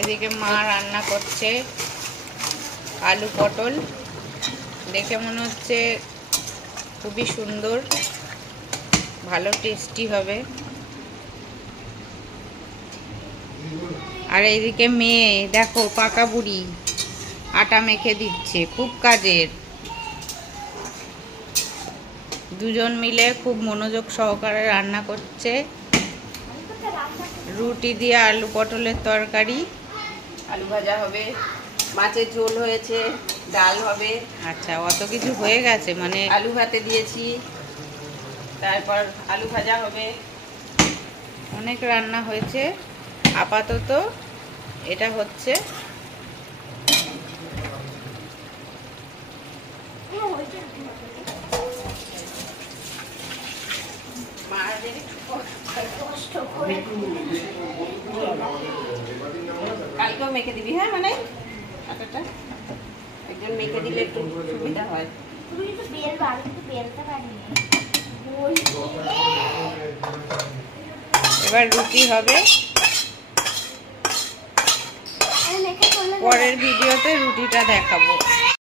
এদিকে মা রান্না করছে আলু পটল, দেখে মনে হচ্ছে খুবই সুন্দর, ভালো টেস্টি হবে। আর এইদিকে মেয়ে দেখো পাকা বুড়ি আটা মেখে দিচ্ছে, খুব কাজের। দুজন মিলে খুব মনোযোগ সহকারে রান্না করছে। রুটি দিয়ে আলু পটলের তরকারি, আলু ভাজা হবে, মাছের ঝোল হয়েছে, ডাল হবে। আচ্ছা, অত কিছু হয়ে গেছে মানে? আলু ভাতে দিয়েছি, তারপর আলু ভাজা হবে। অনেক রান্না হয়েছে। আপাতত এটা হচ্ছে। কালকেও মেখে দিবি, হ্যাঁ মানে আটাটা একজন মেখে দিলে একটু সুবিধা হয়। এবার রুটি হবে। পরের ভিডিওতে রুটিটা দেখাবো।